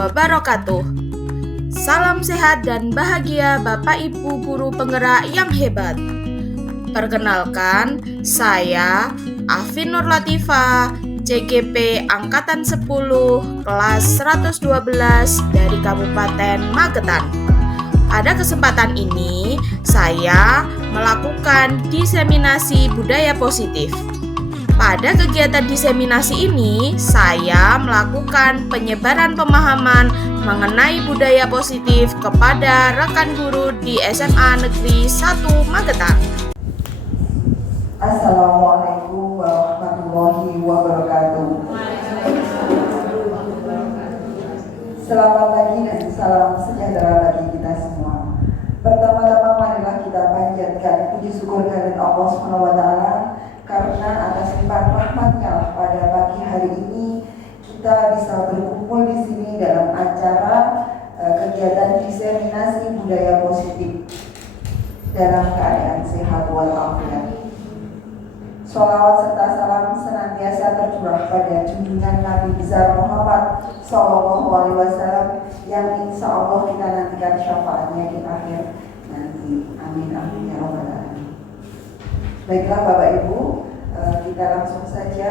wabarakatuh. Salam sehat dan bahagia Bapak Ibu guru penggerak yang hebat. Perkenalkan, saya Afin Nur Latifah, CGP Angkatan 10, kelas 112 dari Kabupaten Magetan. Pada kesempatan ini, saya melakukan diseminasi budaya positif. Pada kegiatan diseminasi ini, saya melakukan penyebaran pemahaman mengenai budaya positif kepada rekan guru di SMA Negeri 1 Magetan. Assalamualaikum warahmatullahi wabarakatuh. Selamat pagi dan salam sejahtera bagi kita semua. Pertama-tama marilah kita panjatkan puji syukur kehadirat Allah SWT karena atas limpahan rahmat-Nya pada pagi hari ini kita bisa berkumpul di sini dalam acara kegiatan diseminasi budaya positif dalam keadaan sehat walafiat. Sholawat serta salam senantiasa tercurah pada junjungan Nabi besar Muhammad SAW yang insya Allah kita nantikan syafaatnya di akhir nanti. Amin amin ya rabbal alamin. Baiklah Bapak Ibu, kita langsung saja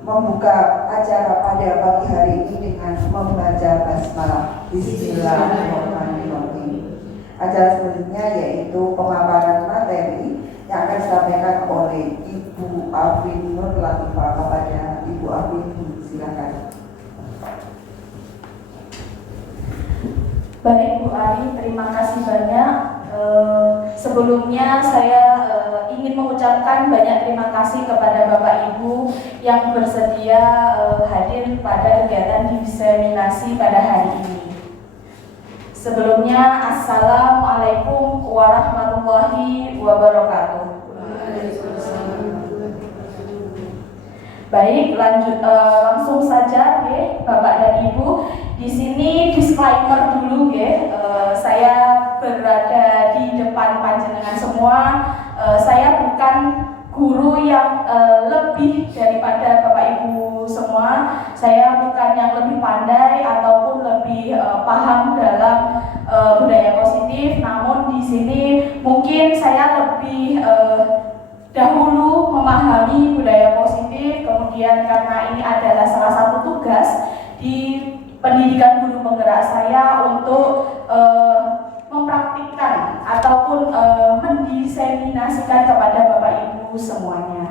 membuka acara pada pagi hari ini dengan membaca basmalah. Bismillahirrahmanirrahim. Acara selanjutnya yaitu pemaparan materi yang akan disampaikan oleh Ibu Afin Nur Latifah. Kepada Ibu Afin, silakan. Baik Bu Ari, terima kasih banyak. Sebelumnya saya ingin mengucapkan banyak terima kasih kepada Bapak Ibu yang bersedia hadir pada kegiatan diseminasi pada hari ini. Sebelumnya, Assalamualaikum warahmatullahi wabarakatuh. Baik, langsung saja, Bapak dan Ibu. Di sini disclaimer dulu, saya berada di depan panjenengan semua. Saya bukan guru yang lebih daripada Bapak Ibu semua. Saya bukan yang lebih pandai ataupun lebih paham dalam budaya positif. Namun di sini mungkin saya lebih dahulu memahami budaya positif. Kemudian karena ini adalah salah satu tugas di pendidikan guru penggerak saya untuk mempraktikkan ataupun mendiseminasikan kepada Bapak Ibu semuanya.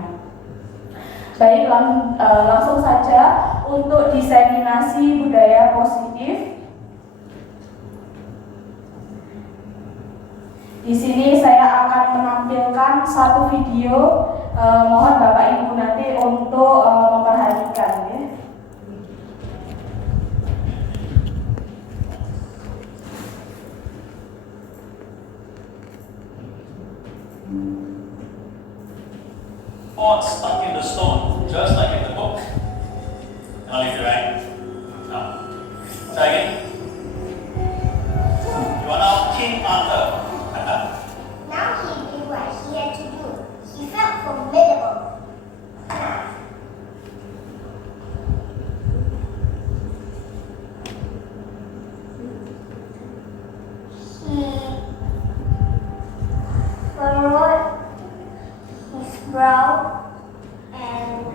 Baik, langsung saja untuk diseminasi budaya positif. Di sini saya akan menampilkan satu video. Mohon Bapak Ibu nanti untuk memperhatikan, ya. Thoughts stuck in the stone, just like in the book. Now leave your right. Now. Try again. You are now King Arthur. Now he did what he had to do. He felt formidable. He furrowed his brow and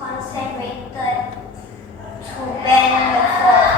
concentrated to bend the fall.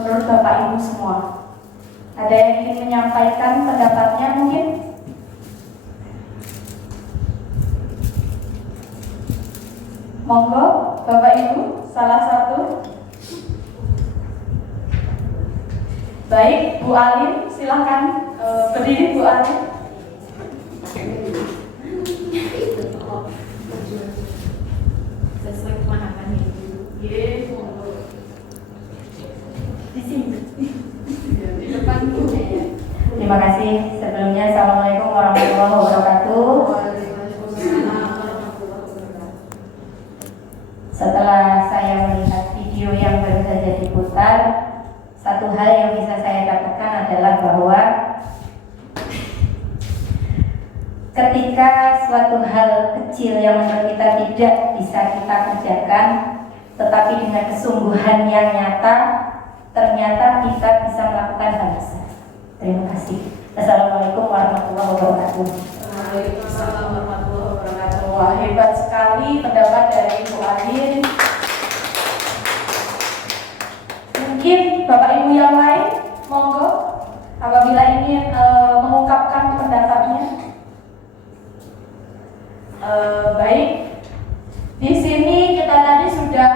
menurut Bapak Ibu semua? Ada yang ingin menyampaikan pendapatnya mungkin? Monggo, Bapak Ibu, salah satu. Baik, Bu Alin, silahkan berdiri Bu Alin. Sesuai pemahamannya. Yes, monggo. Di sini. Di depan Bu. Terima kasih. Sebelumnya Assalamualaikum warahmatullahi wabarakatuh. Setelah saya melihat video yang baru saja diputar, satu hal yang bisa saya katakan adalah bahwa ketika suatu hal kecil yang menurut kita tidak bisa kita kerjakan, tetapi dengan kesungguhan yang nyata, ternyata kita bisa melakukan hal besar. Terima kasih. Assalamualaikum warahmatullahi wabarakatuh. Waalaikumsalam warahmatullahi wabarakatuh. Wah, hebat sekali pendapat dari Bu Alin. Mungkin Bapak Ibu yang lain, monggo apabila ingin mengungkapkan pendapatnya. Baik, di sini kita tadi sudah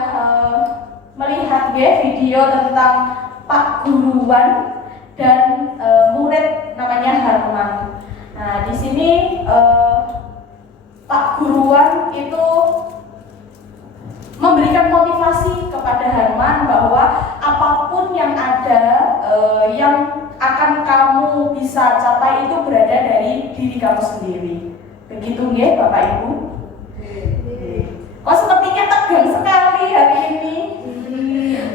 melihat video tentang Pak Guruwan dan murid namanya Harman. Nah, di sini Pak Guruwan itu memberikan motivasi kepada Harman bahwa apapun yang ada yang akan kamu bisa capai itu berada dari diri kamu sendiri. Begitu nggih Bapak Ibu? Kok sepertinya tegang sekali hari ini.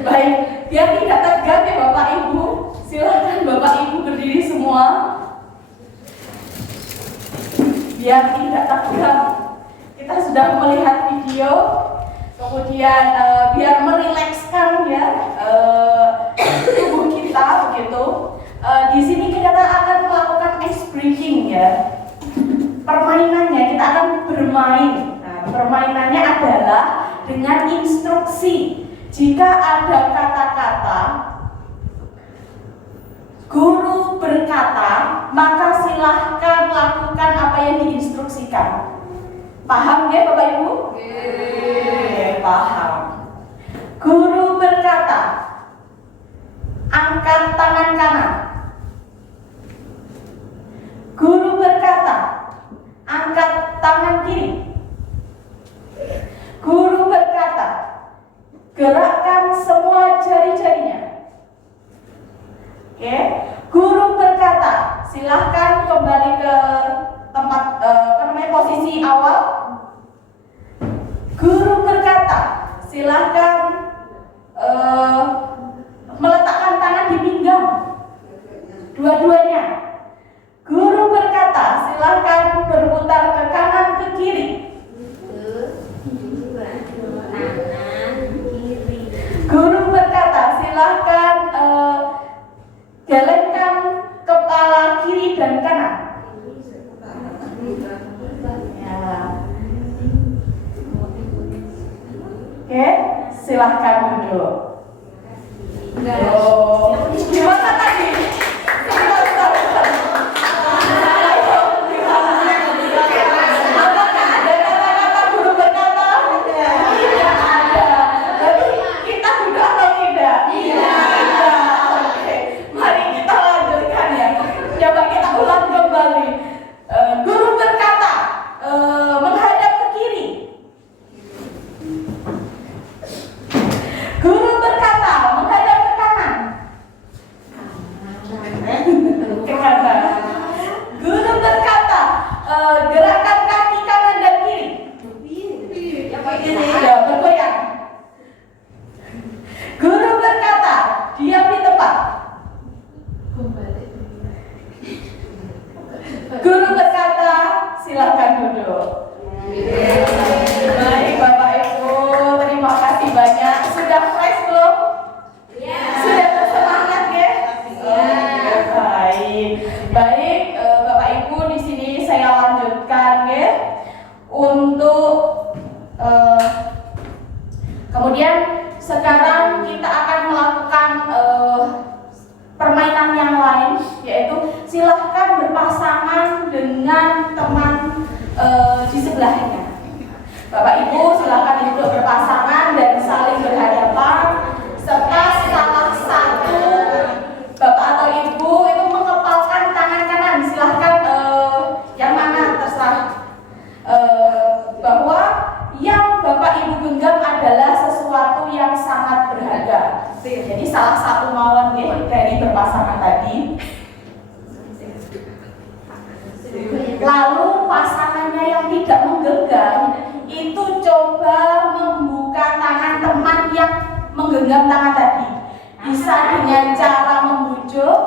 Baik, biar tidak tegang ya Bapak Ibu, silakan Bapak Ibu berdiri semua. Biar tidak tegang. Kita sudah melihat video, kemudian biar merilekskan ya tubuh kita begitu. Di sini kita akan melakukan ice breaking ya. Permainannya kita akan bermain. Nah, permainannya adalah dengan instruksi. Jika ada kata-kata guru berkata, maka silahkan lakukan apa yang diinstruksikan. Paham ya Bapak Ibu? Paham. Guru berkata, angkat tangan kanan. Guru berkata, angkat tangan kiri. Guru berkata, gerakkan semua jari-jarinya. Oke, guru berkata, silahkan kembali ke tempat posisi awal. Guru berkata, silahkan meletakkan tangan di pinggang, dua-duanya. Guru berkata, silahkan berputar ke kanan ke kiri. Guru berkata, silahkan gelengkan kepala kiri dan kanan. Ya. Oke, silahkan duduk. Gimana tadi? Apakah ada kata-kata guru berkata? Tidak ada. Tapi kita duduk atau tidak? Tidak. Oke, mari kita lanjutkan ya. Coba kita ulang kembali. Guru berkata, menghadap ke kiri. Guru dari berpasangan tadi. Lalu pasangannya yang tidak menggenggam itu coba membuka tangan teman yang menggenggam tangan tadi. Bisa dengan cara membujuk,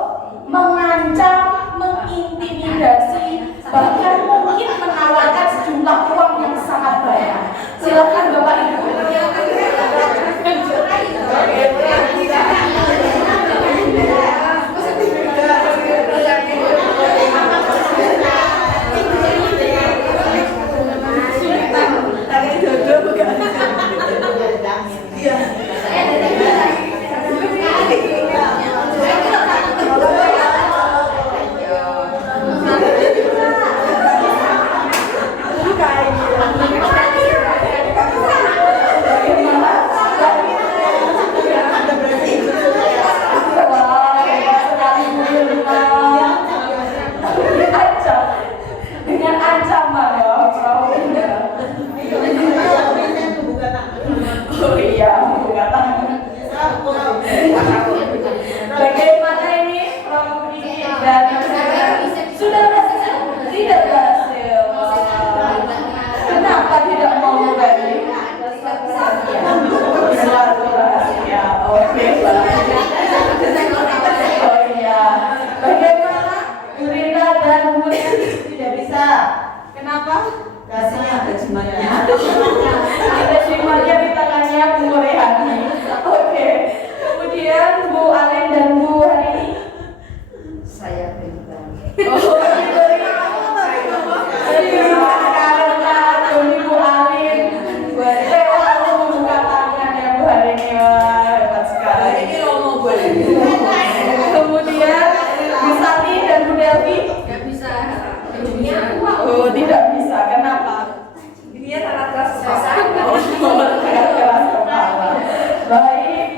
mengancam, mengintimidasi, bahkan mungkin menawarkan sejumlah uang yang sangat banyak. Silakan Bapak Ibu. Dengan ancaman ya, oh iya, membuka tangan. Bagaimana ini dan sudah berhasil? Tidak berhasil. Kenapa tidak mau berani? Selalu rahasia. Oke. Oh iya. Bagaimana Yurina dan Mulia? Tidak bisa. Kenapa? Kasihnya ada jimatnya. Ada jimatnya di tangannya Bu Rehani. Oke. Kemudian Bu Alin dan Bu Harini. Saya berikan. Oh, karena Bu Alin berlewat membuka tangan ya Bu Harini. Hebat sekali. Ini ngomong gue. Kemudian Bu Sati dan Bu Delvi. Nggak bisa. Oh, tidak bisa. Kenapa? Dia sangat keras kepala. Sangat keras kepala. Baik.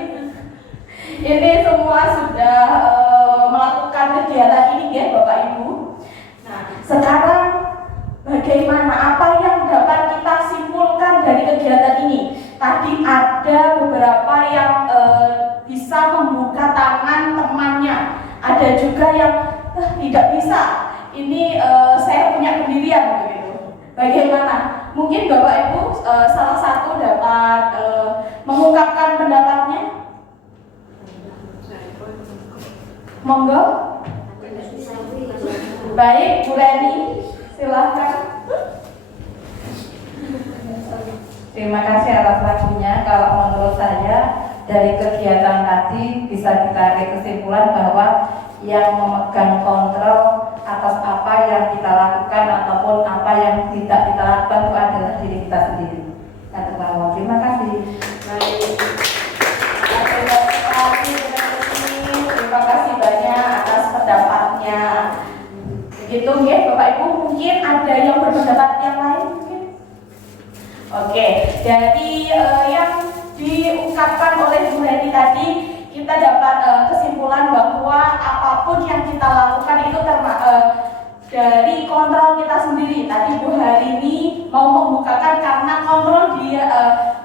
Ini semua sudah melakukan kegiatan ini ya Bapak Ibu. Nah, sekarang bagaimana, apa yang dapat kita simpulkan dari kegiatan ini? Tadi ada beberapa yang bisa membuka tangan temannya, ada juga yang tidak bisa. Ini saya punya pendirian begitu. Bagaimana? Mungkin Bapak Ibu salah satu dapat mengungkapkan pendapatnya. Monggo. Baik, Bu Reni, silahkan. Terima kasih atas waktunya. Kalau menurut saya dari kegiatan tadi bisa ditarik kesimpulan bahwa yang memegang kontrol atas apa yang kita lakukan ataupun apa yang tidak kita lakukan itu adalah diri kita sendiri. Terima kasih. Baik. Terima kasih banyak atas pendapatnya. Begitu ya Bapak Ibu, mungkin ada yang berpendapat yang lain mungkin. Oke, jadi yang diungkapkan oleh Bu Reni tadi, kita dapat kesimpulan bahwa apapun yang kita lakukan itu dari kontrol kita sendiri. Tadi Bu Harini mau membukakan karena kontrol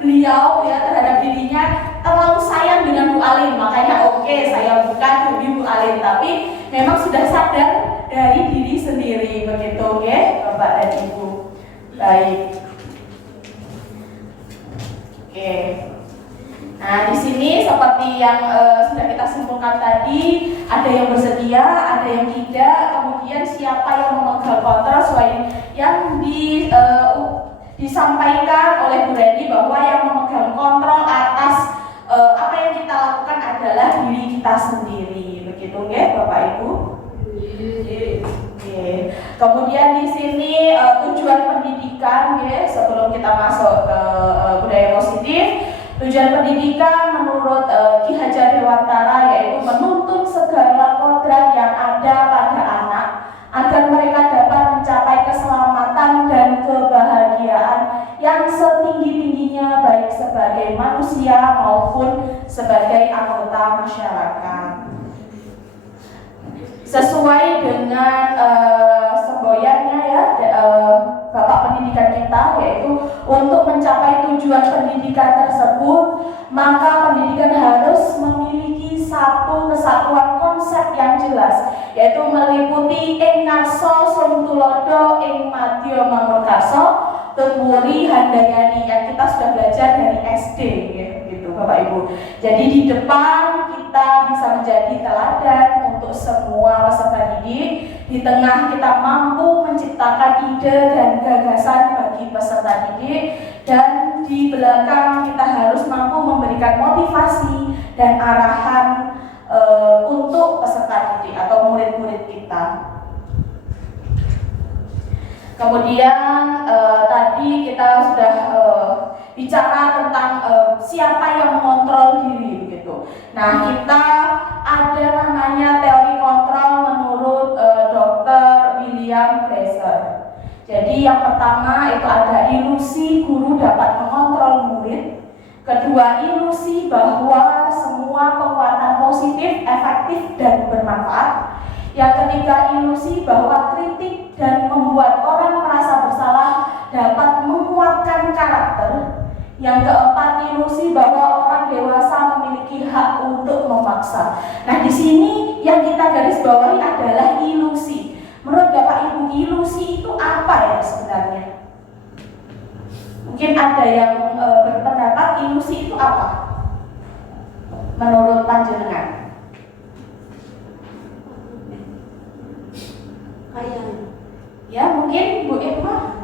beliau ya terhadap dirinya terlalu sayang dengan Bu Alin, makanya oke, saya buka demi Bu Alin, tapi memang sudah sadar dari diri sendiri begitu ya Bapak dan Ibu. Baik. Oke. Nah, di sini seperti yang sudah kita simpulkan tadi, ada yang bersedia, ada yang tidak, kemudian siapa yang memegang kontrol sesuai yang disampaikan oleh Bu Reni bahwa yang memegang kontrol atas apa yang kita lakukan adalah diri kita sendiri, begitu ya Bapak Ibu? Oke. Kemudian di sini tujuan pendidikan ya, sebelum kita masuk ke budaya positif. Tujuan pendidikan menurut Ki Hajar Dewantara yaitu menuntut segala kodrat yang ada pada anak agar mereka dapat mencapai keselamatan dan kebahagiaan yang setinggi-tingginya baik sebagai manusia maupun sebagai anggota masyarakat. Sesuai dengan semboyannya ya Bapak Pendidikan kita, yaitu untuk mencapai tujuan pendidikan tersebut maka pendidikan harus memiliki satu kesatuan konsep konsep yang jelas, yaitu meliputi ing ngarsa sum tulodo ing madya mangunkarsa tutwuri handayani, yang kita sudah belajar dari SD ya, gitu Bapak Ibu. Jadi di depan kita bisa menjadi teladan untuk semua peserta didik, di tengah kita mampu menciptakan ide dan gagasan bagi peserta didik, dan di belakang kita harus mampu memberikan motivasi dan arahan untuk peserta didik atau murid-murid kita. Kemudian tadi kita sudah bicara tentang siapa yang mengontrol diri gitu. Nah, kita ada namanya teori kontrol menurut Dr. William Glasser. Jadi yang pertama itu ada ilusi guru dapat mengontrol murid. Kedua, ilusi bahwa semua kekuatan positif, efektif, dan bermanfaat. Yang ketiga, ilusi bahwa kritik dan membuat orang merasa bersalah dapat menguatkan karakter. Yang keempat, ilusi bahwa orang dewasa memiliki hak untuk memaksa. Nah, di sini yang kita garis bawahi adalah ilusi. Menurut Bapak Ibu, ilusi itu apa ya sebenarnya? Mungkin ada yang berpendapat ilusi itu apa? Menurut panjenengan? Ya, mungkin Bu Irma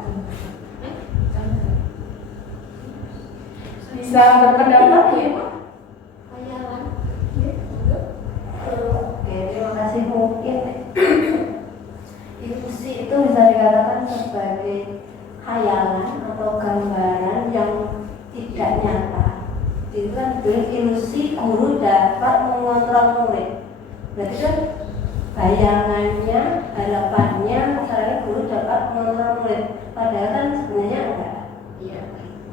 bisa berpendapat, Bu Irma? Oke, terima kasih. Mungkin ilusi itu bisa dikatakan sebagai khayalan atau gambaran yang tidak nyata. Itu kan ilusi guru dapat mengontrol murid. Berarti kan bayangannya, harapannya, misalnya guru dapat mengontrol murid. Padahal kan sebenarnya enggak. Iya,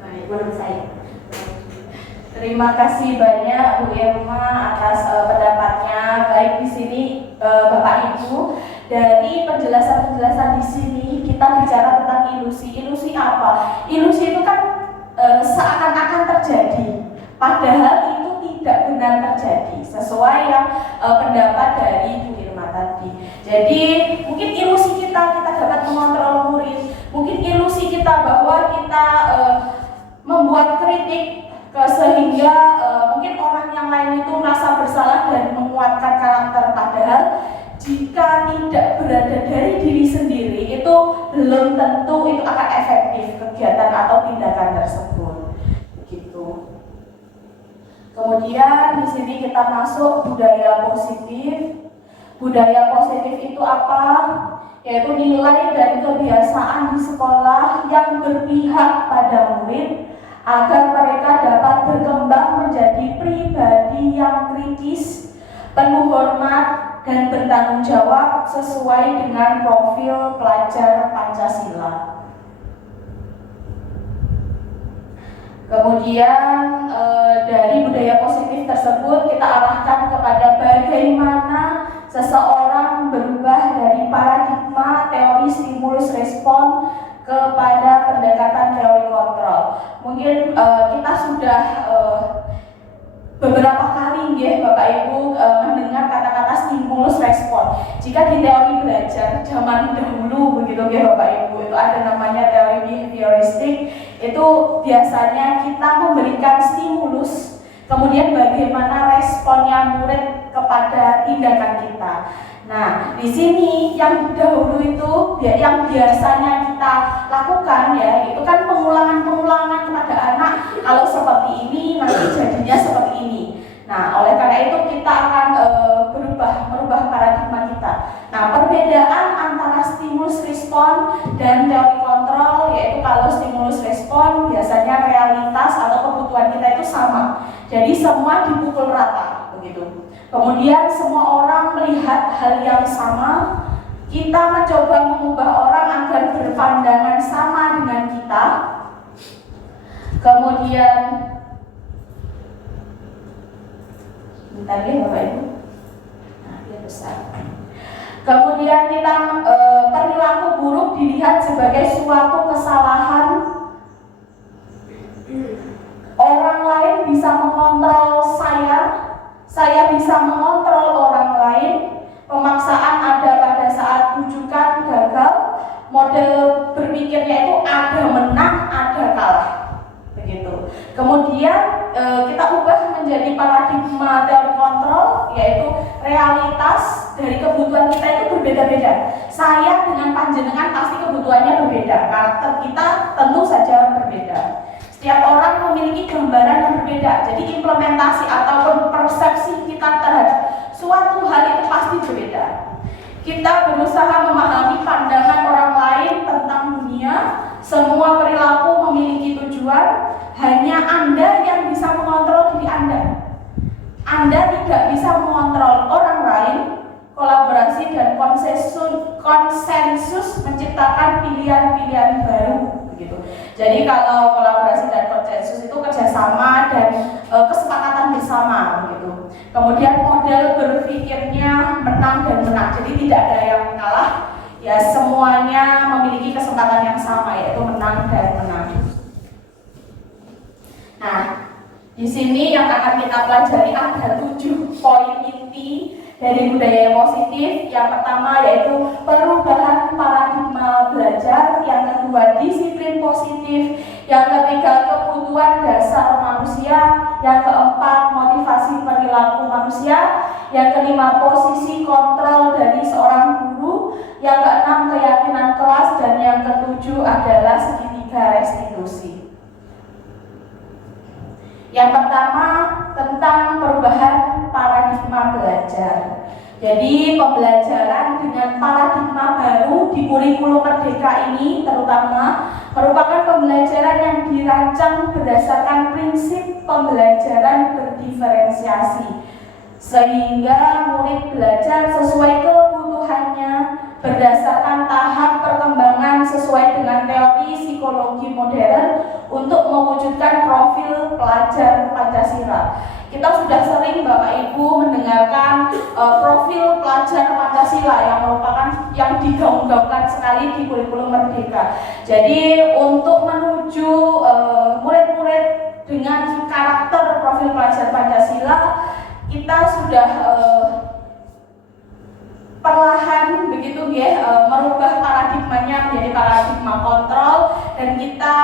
baik. Menurut saya. Terima kasih banyak Bu Irma atas pendapatnya. Baik, di sini Bapak Ibu, dari penjelasan-penjelasan di sini kita bicara tentang ilusi. Ilusi apa? Ilusi itu kan seakan-akan terjadi, padahal itu tidak benar terjadi sesuai yang pendapat dari Bu Irma tadi. Jadi mungkin ilusi kita dapat mengontrol murid, mungkin ilusi kita bahwa kita membuat kritik sehingga mungkin orang yang lain itu merasa bersalah dan menguatkan karakter, padahal jika tidak berada dari diri sendiri itu belum tentu itu akan efektif kegiatan atau tindakan tersebut. Begitu. Kemudian di sini kita masuk budaya positif. Budaya positif itu apa? Yaitu nilai dan kebiasaan di sekolah yang berpihak pada murid agar mereka dapat berkembang menjadi pribadi yang kritis, penuh hormat, dan bertanggung jawab sesuai dengan profil pelajar Pancasila. Kemudian dari budaya positif tersebut kita arahkan kepada bagaimana seseorang berubah dari paradigma teori stimulus respon kepada pendekatan teori kontrol. Mungkin kita sudah beberapa kali ya Bapak Ibu mendengar kata-kata stimulus respon. Jika di teori belajar zaman dahulu begitu ya Bapak Ibu, itu ada namanya teori behavioristik. Itu biasanya kita memberikan stimulus, kemudian bagaimana responnya murid kepada tindakan kita. Nah, di sini yang dahulu itu yang biasanya kita lakukan ya, itu kan pengulangan kepada anak. Kalau seperti ini nanti jadinya seperti ini. Nah, oleh karena itu kita akan merubah paradigma kita. Nah, perbedaan antara stimulus respon dan teori kontrol yaitu kalau stimulus respon biasanya realitas atau kebutuhan kita itu sama. Jadi semua dipukul rata begitu. Kemudian semua orang melihat hal yang sama. Kita mencoba mengubah orang agar berpandangan sama dengan kita. Kemudian bentar ya Bapak Ibu. Nah, dia besar. Kemudian kita perilaku buruk dilihat sebagai suatu kesalahan. Orang lain bisa mengontrol saya bisa mengontrol orang lain. paradigma teori kontrol, yaitu realitas dari kebutuhan kita itu berbeda-beda. Saya dengan panjenengan pasti kebutuhannya berbeda, karakter kita tentu saja berbeda. Setiap orang memiliki gambaran yang berbeda, jadi implementasi ataupun persepsi kita terhadap suatu hal itu pasti berbeda. Kita berusaha memahami pandangan orang lain tentang dunia. Semua perilaku memiliki tujuan. Hanya Anda yang bisa mengontrol diri Anda. Anda tidak bisa mengontrol orang lain. Kolaborasi dan konsensus menciptakan pilihan-pilihan baru, begitu. Jadi kalau kolaborasi dan konsensus itu kerjasama dan kesepakatan bersama, begitu. Kemudian model berpikirnya menang dan menang. Jadi tidak ada yang kalah. Ya, semuanya memiliki kesempatan yang sama, yaitu menang dan menang. Nah, di sini yang akan kita pelajari ada 7 poin inti dari budaya yang positif. Yang pertama yaitu perubahan paradigma belajar. Yang kedua, disiplin positif. Yang ketiga, kebutuhan dasar manusia. Yang keempat, motivasi perilaku manusia. Yang kelima, posisi kontrol dari seorang guru. Yang keenam, keyakinan kelas. Dan yang ketujuh adalah segitiga restitusi. Yang pertama, tentang perubahan paradigma belajar. Jadi pembelajaran dengan paradigma baru di kurikulum Merdeka ini terutama merupakan pembelajaran yang dirancang berdasarkan prinsip pembelajaran berdiferensiasi, sehingga murid belajar sesuai kebutuhannya berdasarkan tahap perkembangan sesuai dengan teori psikologi modern untuk mewujudkan profil pelajar Pancasila. Kita sudah sering Bapak Ibu mendengarkan profil pelajar Pancasila yang merupakan yang digaung-gaungkan sekali di kurikulum Merdeka. Jadi untuk menuju murid-murid dengan karakter profil pelajar Pancasila, kita sudah perlahan begitu ya, merubah paradigmanya menjadi paradigma kontrol, dan kita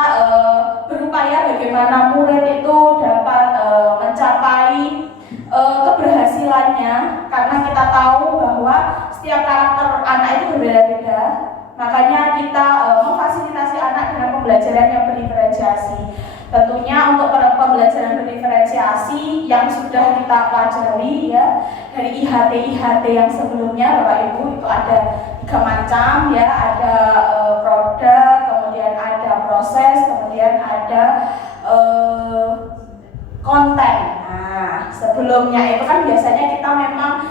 berupaya bagaimana murid itu dapat mencapai keberhasilannya, karena kita tahu bahwa setiap karakter anak itu berbeda-beda. Makanya kita memfasilitasi anak dengan pembelajaran yang berdiferensiasi. Tentunya untuk pembelajaran berdiferensiasi yang sudah kita pelajari ya dari IHT yang sebelumnya Bapak Ibu, itu ada 3 macam ya, ada produk, kemudian ada proses, kemudian ada konten. Nah, sebelumnya itu kan biasanya kita memang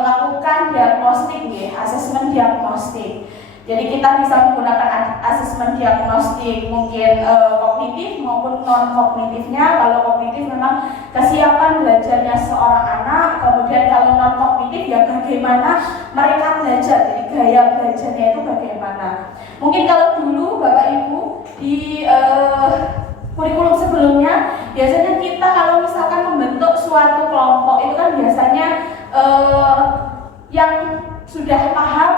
melakukan diagnostik ya, asesmen diagnostik. Jadi kita bisa menggunakan asesmen diagnostik mungkin kognitif maupun non kognitifnya. Kalau kognitif memang kesiapan belajarnya seorang anak, kemudian kalau non kognitif ya bagaimana mereka belajar, jadi gaya belajarnya itu bagaimana. Mungkin kalau dulu Bapak Ibu di kurikulum sebelumnya biasanya kita kalau misalkan membentuk suatu kelompok itu kan biasanya yang sudah paham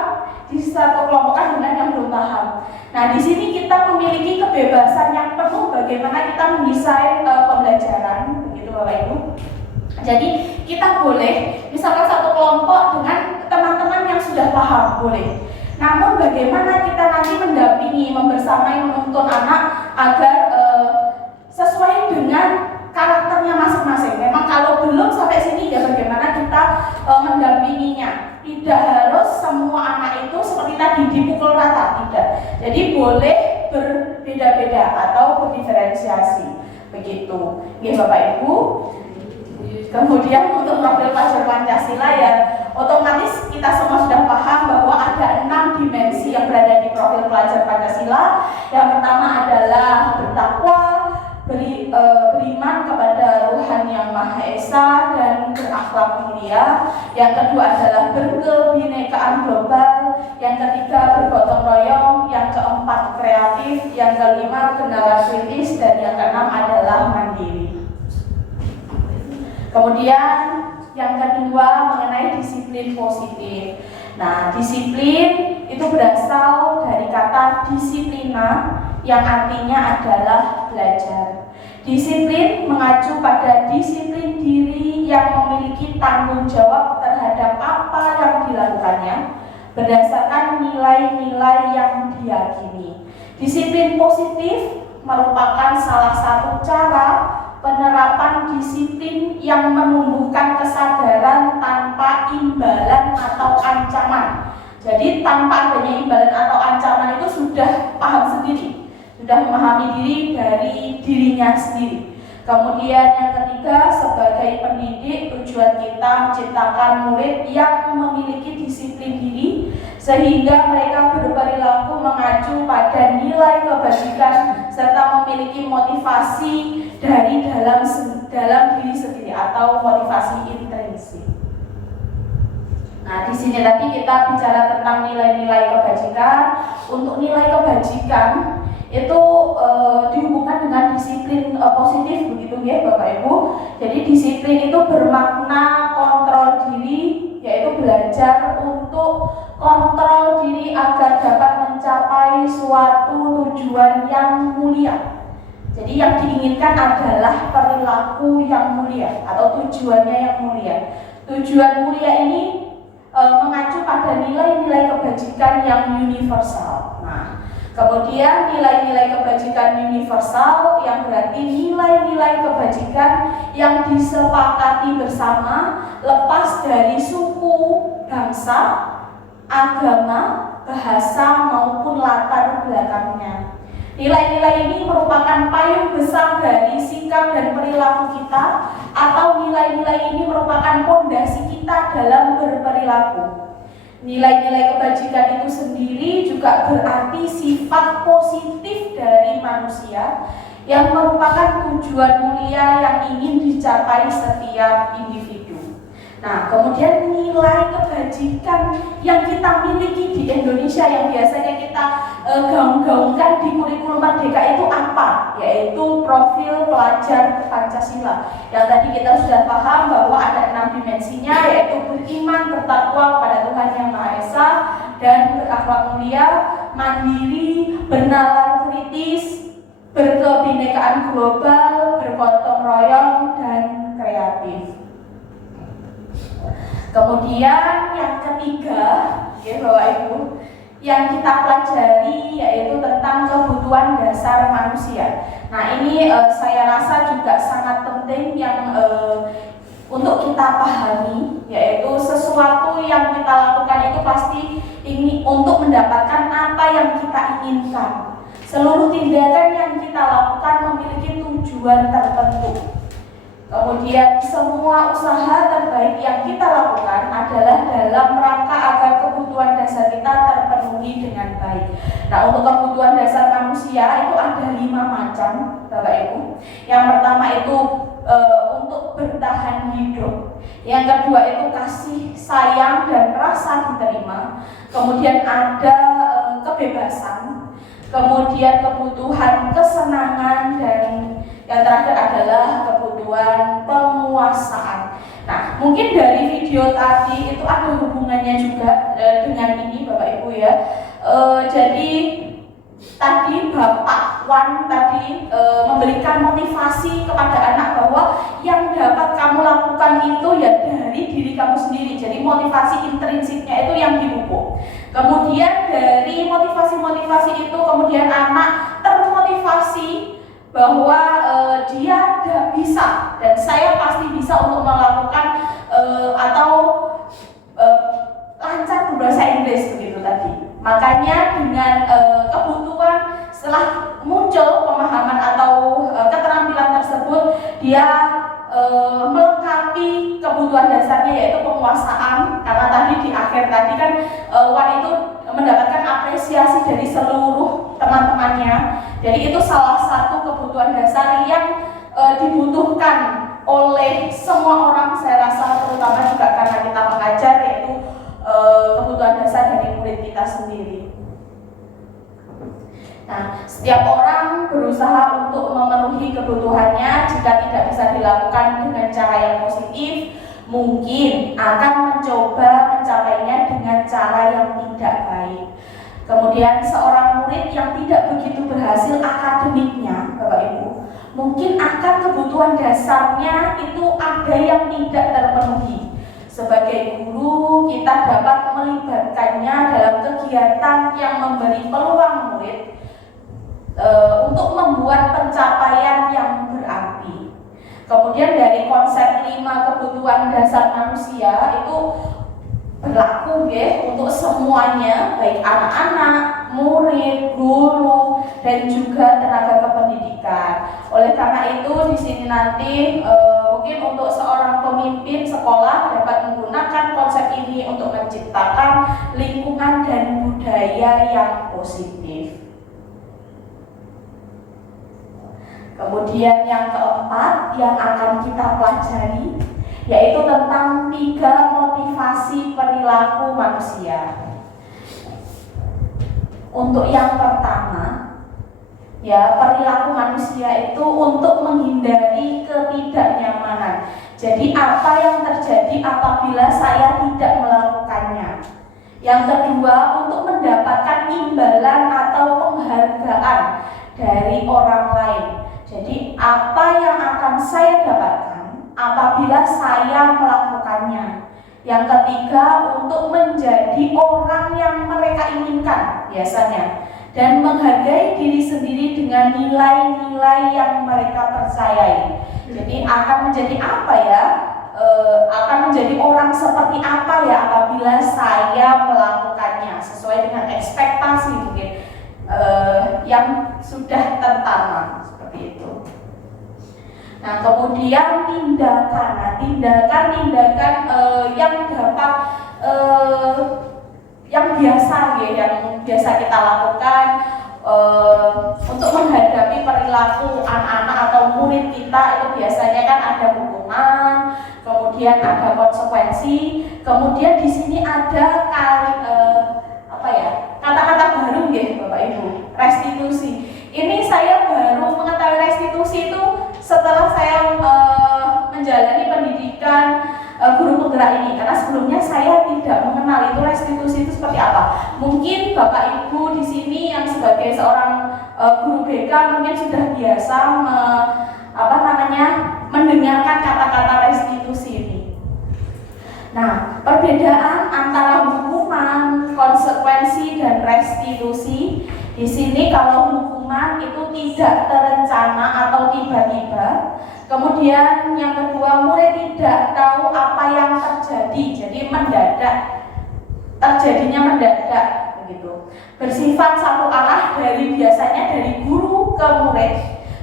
di satu kelompokan dengan yang belum paham. Nah, di sini kita memiliki kebebasan yang penuh bagaimana kita mendesain pembelajaran, begitu Bapak Ibu. Jadi kita boleh misalkan satu kelompok dengan teman-teman yang sudah paham, boleh. Namun bagaimana kita nanti mendampingi, membersamai, menuntun anak agar sesuai dengan karakternya masing-masing. Memang kalau belum sampai sini ya bagaimana kita mendampinginya. Tidak harus semua anak itu seperti tadi dipukul rata, tidak. Jadi boleh berbeda-beda atau berdiferensiasi, begitu. Ya Bapak Ibu. Kemudian untuk profil pelajar Pancasila ya otomatis kita semua sudah paham bahwa ada 6 dimensi yang berada di profil pelajar Pancasila. Yang pertama adalah bertakwa, beriman kepada Tuhan Yang Maha Esa dan berakhlak mulia. Yang kedua adalah berkebinekaan global. Yang ketiga bergotong royong. Yang keempat kreatif. Yang kelima kenalan kritis. Dan yang keenam adalah mandiri. Kemudian yang kedua mengenai disiplin positif. Nah, disiplin itu berasal dari kata disiplina yang artinya adalah belajar. Disiplin mengacu pada disiplin diri yang memiliki tanggung jawab terhadap apa yang dilakukannya berdasarkan nilai-nilai yang diyakini. Disiplin positif merupakan salah satu cara penerapan disiplin yang menumbuhkan kesadaran tanpa imbalan atau ancaman. Jadi tanpa adanya imbalan atau ancaman itu sudah paham sendiri, sudah memahami diri dari dirinya sendiri. Kemudian yang ketiga, sebagai pendidik, tujuan kita menciptakan murid yang memiliki disiplin diri sehingga mereka berperilaku mengacu pada nilai kebajikan serta memiliki motivasi dari dalam diri sendiri atau motivasi intrinsik. Nah, di sini tadi kita bicara tentang nilai-nilai kebajikan. Untuk nilai kebajikan itu dihubungkan dengan disiplin positif begitu ya Bapak Ibu. Jadi disiplin itu bermakna kontrol diri, yaitu belajar untuk kontrol diri agar dapat mencapai suatu tujuan yang mulia. Jadi yang diinginkan adalah perilaku yang mulia atau tujuannya yang mulia. Tujuan mulia ini mengacu pada nilai-nilai kebajikan yang universal. Nah, kemudian nilai-nilai kebajikan universal yang berarti nilai-nilai kebajikan yang disepakati bersama lepas dari suku, bangsa, agama, bahasa maupun latar belakangnya. Nilai-nilai ini merupakan payung besar dari sikap dan perilaku kita, atau nilai-nilai ini merupakan fondasi kita dalam berperilaku. Nilai-nilai kebajikan itu sendiri juga berarti sifat positif dari manusia yang merupakan tujuan mulia yang ingin dicapai setiap individu. Nah, kemudian nilai kebajikan yang kita miliki di Indonesia yang biasanya kita gaung-gaungkan di kurikulum Merdeka itu apa? Yaitu profil pelajar Pancasila. Yang tadi kita sudah paham bahwa ada 6 dimensinya, yaitu beriman, bertakwa kepada Tuhan Yang Maha Esa, dan berakhlak mulia, mandiri, bernalar kritis, berkebinekaan global, bergotong royong, dan kreatif. Kemudian yang ketiga, ya Bapak Ibu, yang kita pelajari yaitu tentang kebutuhan dasar manusia. Nah, ini saya rasa juga sangat penting yang untuk kita pahami, yaitu sesuatu yang kita lakukan itu pasti ingin untuk mendapatkan apa yang kita inginkan. Seluruh tindakan yang kita lakukan memiliki tujuan tertentu. Kemudian semua usaha terbaik yang kita lakukan adalah dalam rangka agar kebutuhan dasar kita terpenuhi dengan baik. Nah, untuk kebutuhan dasar manusia itu ada 5 macam, Bapak Ibu. Yang pertama itu untuk bertahan hidup. Yang kedua itu kasih sayang dan rasa diterima. Kemudian ada kebebasan. Kemudian kebutuhan kesenangan, dan yang terakhir adalah kebutuhan penguasaan. Nah, mungkin dari video tadi itu ada hubungannya juga dengan ini Bapak Ibu ya. Jadi tadi Bapak Wan tadi memberikan motivasi kepada anak bahwa yang dapat kamu lakukan itu ya dari diri kamu sendiri. Jadi motivasi intrinsiknya itu yang dipupuk. Kemudian dari motivasi-motivasi itu kemudian anak termotivasi bahwa dia bisa dan saya pasti bisa untuk melakukan atau lancar berbahasa Inggris begitu tadi. Makanya dengan kebutuhan setelah muncul pemahaman atau keterampilan tersebut, dia melengkapi kebutuhan dasarnya yaitu penguasaan. Karena tadi di akhir tadi kan Wan itu mendapatkan apresiasi dari seluruh teman-temannya. Jadi itu salah satu kebutuhan dasar yang dibutuhkan oleh semua orang, saya rasa terutama juga karena kita mengajar, yaitu kebutuhan dasar dari murid kita sendiri. Nah, setiap orang berusaha untuk memenuhi kebutuhannya. Jika tidak bisa dilakukan dengan cara yang positif, mungkin akan mencoba mencapainya dengan cara yang tidak baik. Kemudian seorang murid yang tidak begitu berhasil akademiknya, Bapak Ibu, mungkin akan kebutuhan dasarnya itu ada yang tidak terpenuhi. Sebagai guru, kita dapat melibatkannya dalam kegiatan yang memberi peluang murid untuk membuat pencapaian yang berarti. Kemudian dari konsep 5 kebutuhan dasar manusia itu berlaku ya untuk semuanya, baik anak-anak, murid, guru, dan juga tenaga kependidikan. Oleh karena itu di sini nanti mungkin untuk seorang pemimpin sekolah dapat menggunakan konsep ini untuk menciptakan lingkungan dan budaya yang positif. Kemudian yang keempat yang akan kita pelajari yaitu tentang 3 motivasi perilaku manusia. Untuk yang pertama, ya, perilaku manusia itu untuk menghindari ketidaknyamanan. Jadi apa yang terjadi apabila saya tidak melakukannya? Yang kedua, untuk mendapatkan imbalan atau penghargaan dari orang lain. Jadi apa yang akan saya dapatkan apabila saya melakukannya? Yang ketiga, untuk menjadi orang yang mereka inginkan biasanya, dan menghargai diri sendiri dengan nilai-nilai yang mereka percayai. Jadi akan menjadi apa ya? Akan menjadi orang seperti apa ya apabila saya melakukannya sesuai dengan ekspektasi mungkin yang sudah tertanam seperti itu. Nah, kemudian tindakan yang dapat yang biasa ya, yang biasa kita lakukan untuk menghadapi perilaku anak-anak atau murid kita itu biasanya kan ada hukuman, kemudian ada konsekuensi, kemudian di sini ada kata-kata baru ya Bapak Ibu, restitusi. Ini saya baru mengetahui restitusi itu setelah saya menjalani pendidikan guru penggerak ini, karena sebelumnya saya tidak mengenal itu restitusi itu seperti apa. Mungkin Bapak Ibu di sini yang sebagai seorang guru BK mungkin sudah biasa mendengarkan kata-kata restitusi ini. Nah, perbedaan antara hukuman, konsekuensi, dan restitusi di sini, kalau hukuman itu tidak terencana atau tiba-tiba. Kemudian yang kedua, murid tidak tahu apa yang terjadi, jadi terjadinya mendadak begitu. Bersifat satu arah biasanya dari guru ke murid.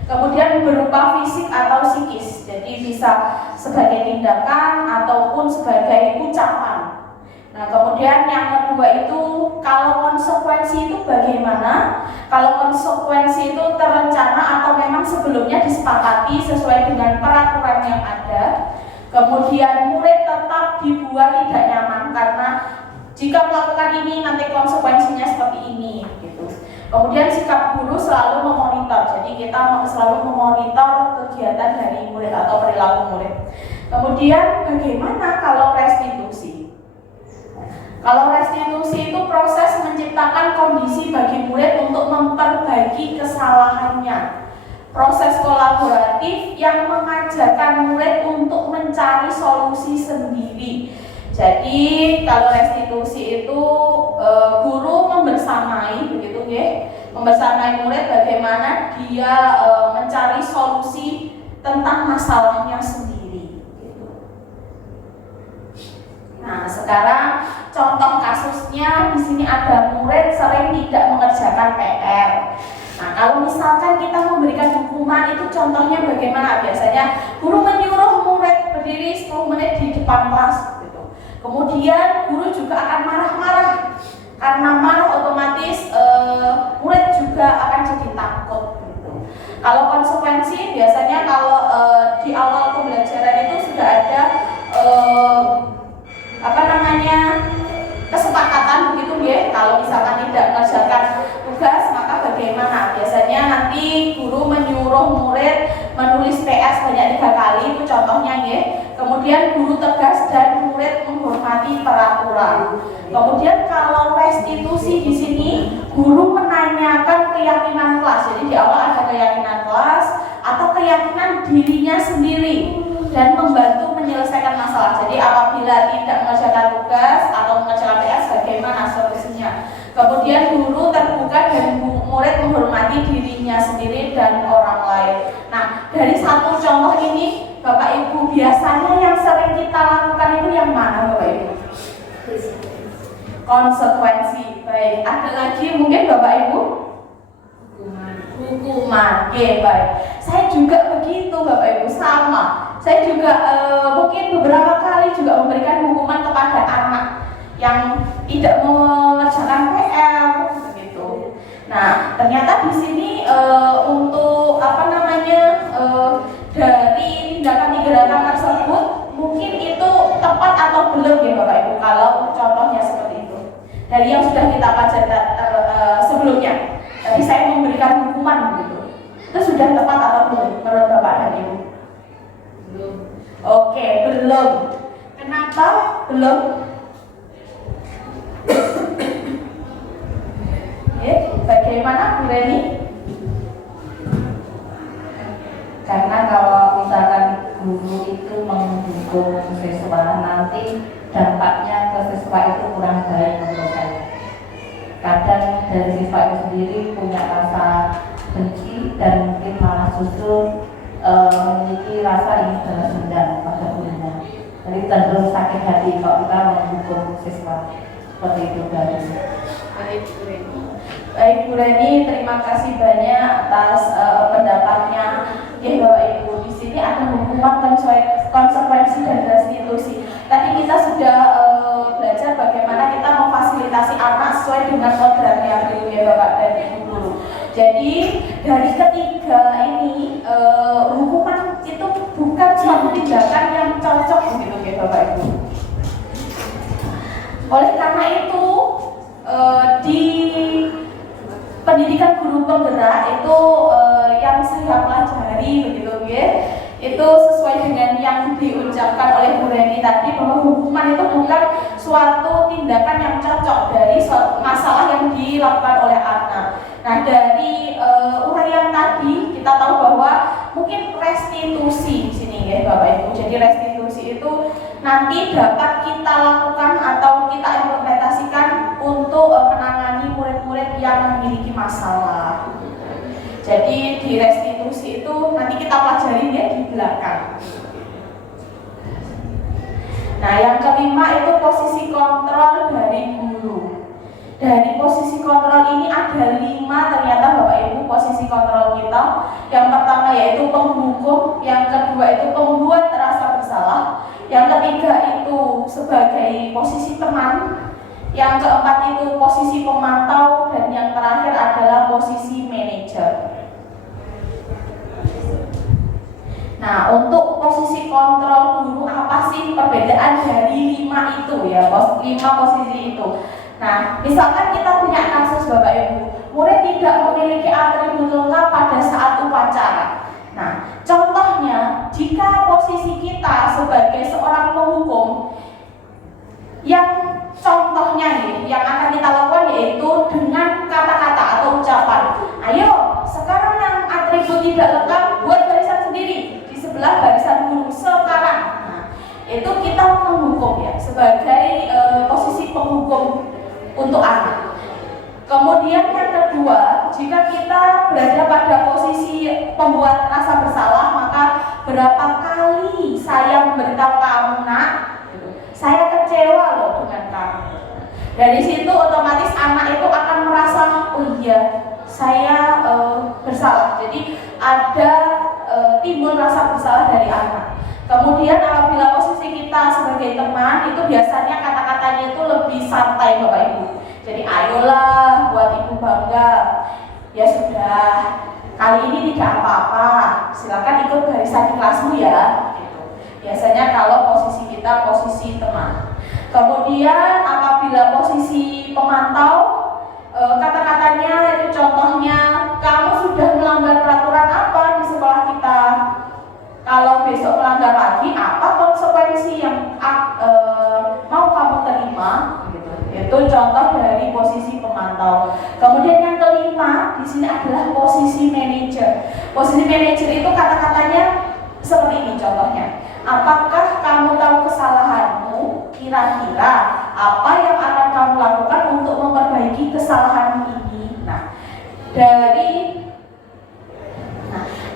Kemudian berupa fisik atau psikis, jadi bisa sebagai tindakan ataupun sebagai ucapan. Nah, kemudian yang kedua itu, kalau konsekuensi itu bagaimana? Kalau konsekuensi itu terencana atau memang sebelumnya disepakati sesuai dengan peraturan yang ada. Kemudian murid tetap dibuat tidak nyaman karena jika melakukan ini nanti konsekuensinya seperti ini gitu. Kemudian sikap guru selalu memonitor, jadi kita selalu memonitor kegiatan dari murid atau perilaku murid. Kemudian bagaimana kalau restitusi? Kalau restitusi itu proses menciptakan kondisi bagi murid untuk memperbaiki kesalahannya. Proses kolaboratif yang mengajarkan murid untuk mencari solusi sendiri. Jadi kalau restitusi itu guru membersamai begitu ya, membersamai murid bagaimana dia mencari solusi tentang masalahnya sendiri gitu. Nah, sekarang contoh kasusnya di sini ada murid sering tidak mengerjakan PR. Nah, kalau misalkan kita memberikan hukuman itu contohnya bagaimana? Biasanya guru menyuruh murid berdiri 10 menit di depan kelas gitu. Kemudian guru juga akan marah-marah. Karena marah otomatis murid juga akan jadi takut gitu. Kalau konsekuensi biasanya kalau di awal pembelajaran itu sudah ada kesepakatan begitu ya. Kalau misalkan tidak mengerjakan tugas maka bagaimana? Biasanya nanti guru menyuruh murid menulis PR sebanyak 3 kali, itu contohnya ya. Kemudian guru tegas dan murid menghormati peraturan. Kemudian kalau restitusi di sini guru menanyakan keyakinan kelas. Jadi di awal ada keyakinan kelas, atau keyakinan dirinya sendiri dan membantu menyelesaikan masalah. Jadi apabila tidak mengerjakan tugas atau mengerjakan PR, bagaimana solusinya? Kemudian guru terbuka dan murid menghormati dirinya sendiri dan orang lain. Nah, dari satu contoh ini, Bapak Ibu, biasanya yang sering kita lakukan itu yang mana, Bapak Ibu? Konsekuensi. Baik, ada lagi mungkin Bapak Ibu? Hukuman. Oke, baik. Saya juga begitu, Bapak Ibu, sama. Saya juga mungkin beberapa kali juga memberikan hukuman kepada anak yang tidak mengerjakan PR begitu. Nah, ternyata di sini untuk dari tindakan tersebut mungkin itu tepat atau belum ya Bapak Ibu kalau contohnya seperti itu. Dari yang sudah kita pelajari sebelumnya, tadi saya memberikan hukuman begitu. Itu sudah tepat atau belum menurut Bapak dan Ibu? Belum. Oke, belum. Kenapa belum? Bagaimana Bu Reni? Karena kalau misalkan guru itu menghukum siswa, nanti dampaknya ke siswa itu kurang baik menurut saya. Kadang dari siswa itu sendiri punya rasa benci dan mungkin malah justru memiliki rasa ingin balas dendam pada gurunya. Jadi cenderung sakit hati kalau kita menghukum siswa seperti itu dari. Baik Bu Reni. Baik Bu Reni, terima kasih banyak atas pendapatnya. Ya Bapak Ibu, di sini ada hukuman konsekuensi dan restitusi. Tadi kita sudah belajar bagaimana kita memfasilitasi anak sesuai dengan kodratnya dulu ya Bapak dan Ibu guru. Jadi dari ketiga ini hukuman itu bukan suatu tindakan yang cocok begitu ya Bapak Ibu. Oleh karena itu di pendidikan guru penggerak itu yang saya pelajari begitu ya, itu sesuai dengan yang diucapkan oleh Bu Reni tadi bahwa hukuman itu bukan suatu tindakan yang cocok dari suatu masalah yang dilakukan oleh anak. Nah dari uraian tadi kita tahu bahwa mungkin restitusi di sini ya Bapak Ibu. Jadi restitusi itu nanti dapat kita lakukan atau kita implementasikan untuk menangani murid-murid yang memiliki masalah. Jadi di restitusi itu nanti kita pelajari ya di belakang. Nah yang kelima itu posisi kontrol dari guru. Dari posisi kontrol ini ada 5 ternyata Bapak Ibu posisi kontrol kita. Yang pertama yaitu penghukum, yang kedua itu pembuat rasa bersalah, yang ketiga itu sebagai posisi teman, yang keempat itu posisi pemantau, dan yang terakhir adalah posisi manajer. Nah, untuk posisi kontrol guru apa sih perbedaan dari 5 itu ya, 5 posisi itu? Nah, misalkan kita punya kasus Bapak Ibu, murid tidak memiliki atribut lengkap pada saat upacara. Nah, contohnya jika posisi kita sebagai seorang penghukum, yang contohnya nih, yang akan kita lakukan yaitu dengan kata-kata atau ucapan. Ayo, sekarang yang atribut tidak lengkap buat barisan sendiri di sebelah barisan guru sekarang. Nah, itu kita menghukum ya sebagai posisi penghukum untuk anak. Kemudian yang kedua, jika kita berada pada posisi pembuat rasa bersalah, maka berapa kali saya memberitahu kamu nak, saya kecewa loh dengan kamu. Dari situ otomatis anak itu akan merasa, oh iya, saya bersalah. Jadi ada timbul rasa bersalah dari anak. Kemudian apabila posisi kita sebagai teman, itu biasanya kata-katanya itu lebih santai Bapak Ibu. Jadi ayolah buat ibu bangga. Ya sudah, kali ini tidak apa-apa, silakan ikut barisan di kelasmu ya. Gitu. Biasanya kalau posisi kita posisi teman. Kemudian apabila posisi pemantau, kata-katanya itu contohnya, kamu sudah melanggar peraturan apa di sekolah kita? Kalau besok melanggar lagi, apa konsekuensi yang mau kamu terima? Gitu. Itu contoh dari posisi pemantau. Kemudian yang kelima di sini adalah posisi manajer. Posisi manajer itu kata-katanya seperti ini contohnya. Apakah kamu tahu kesalahanmu? Kira-kira apa yang akan kamu lakukan untuk memperbaiki kesalahan ini? Nah, dari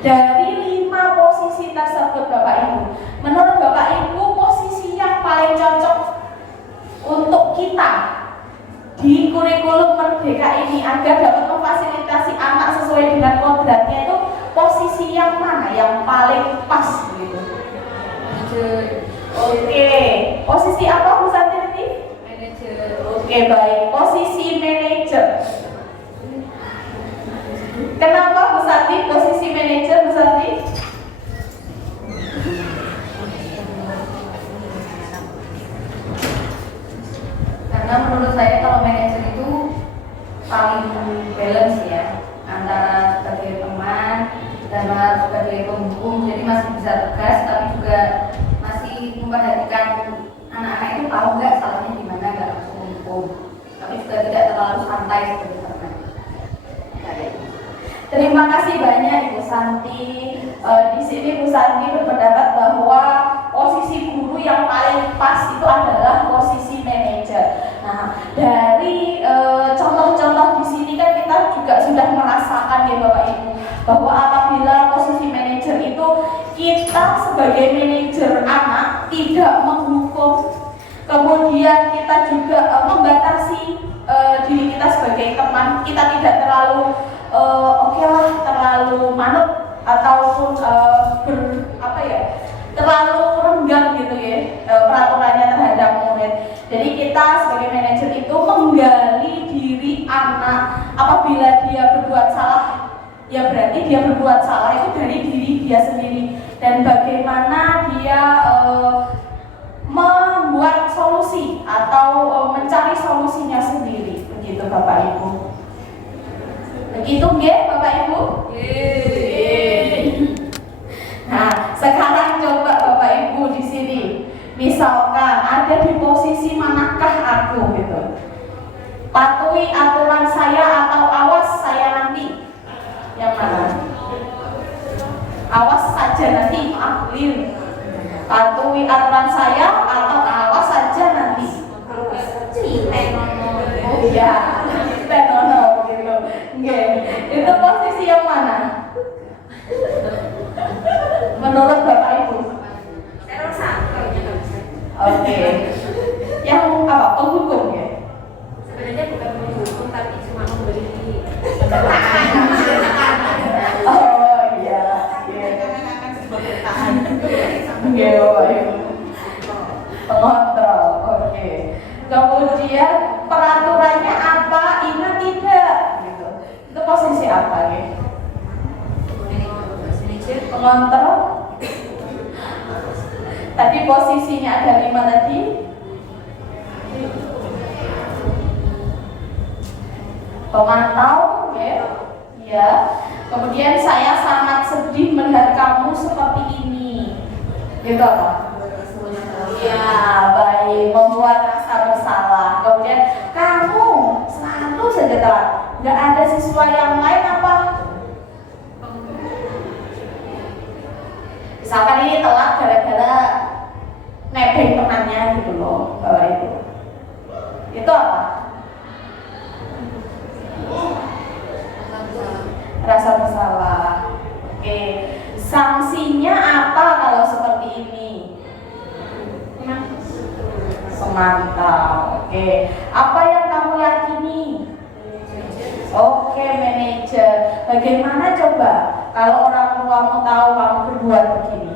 5 posisi tersebut Bapak Ibu, menurut Bapak Ibu posisi yang paling cocok untuk kita di kurikulum Merdeka ini agar dapat memfasilitasi anak sesuai dengan kodratnya itu posisi yang mana yang paling pas gitu? Oke, posisi apa Bu Santi nanti? Manajer. Oke, baik, posisi manajer. Kenapa Bu Santi posisi manajer Bu Santi? Karena menurut saya kalau manajer itu paling balance ya, antara sebagai teman dan sebagai penghukum, jadi masih bisa tegas tapi juga masih memperhatikan anak-anak itu tahu nggak salahnya di mana, nggak langsung menghukum, tapi juga tidak terlalu santai seperti teman. Terima kasih banyak Ibu Santi. Di sini Bu Santi berpendapat bahwa posisi guru yang paling pas itu adalah posisi manajer. Nah, dari contoh-contoh di sini kan kita juga sudah merasakan ya Bapak Ibu bahwa apabila posisi manajer itu kita sebagai manajer anak tidak menghukum, kemudian kita juga membatasi diri kita sebagai teman, kita tidak terlalu terlalu manut ataupun terlalu renggang gitu ya peraturannya terhadap murid. Jadi kita sebagai manajer itu menggali diri anak. Apabila dia berbuat salah, ya berarti dia berbuat salah itu dari diri dia sendiri, dan bagaimana dia membuat solusi atau mencari solusinya sendiri, begitu Bapak Ibu. Begitu nggih Bapak Ibu? Nah, sekarang coba Bapak Ibu di sini, misalkan ada di posisi manakah aku gitu. Patuhi aturan saya atau awas saya nanti. Yang mana? Awas saja nanti, maaf Lin. Patuhi aturan saya atau awas saja nanti. Oh iya, tenono gitu. Nggih. Itu posisi yang mana? Menurut Bapak Ibu? Oke. Yang apa? Penghukum ya? Sebenarnya bukan menghukum tapi cuma memberi Oh iya. Oke, Bapak Ibu. Pengontrol. Oke. Kemudian peraturannya apa? Ingat tidak? Gitu. Itu posisi apa ya? Pengontrol. Tadi posisinya ada 5 tadi. Pemantau, ya. Kemudian saya sangat sedih melihat kamu seperti ini. Itu apa? Ya, baik. Membuat rasa bersalah. Kemudian kamu selalu saja telat. Nggak ada siswa yang lain apa? Misalkan ini telat gara-gara nebeng temannya gitu loh, Bapak Ibu. Itu apa? Rasa bersalah. Oke. Sanksinya apa kalau seperti ini? Semantau. Oke. Apa yang kamu yakini? Oke, manajer. Bagaimana coba kalau orang tuamu tahu kamu berbuat begini?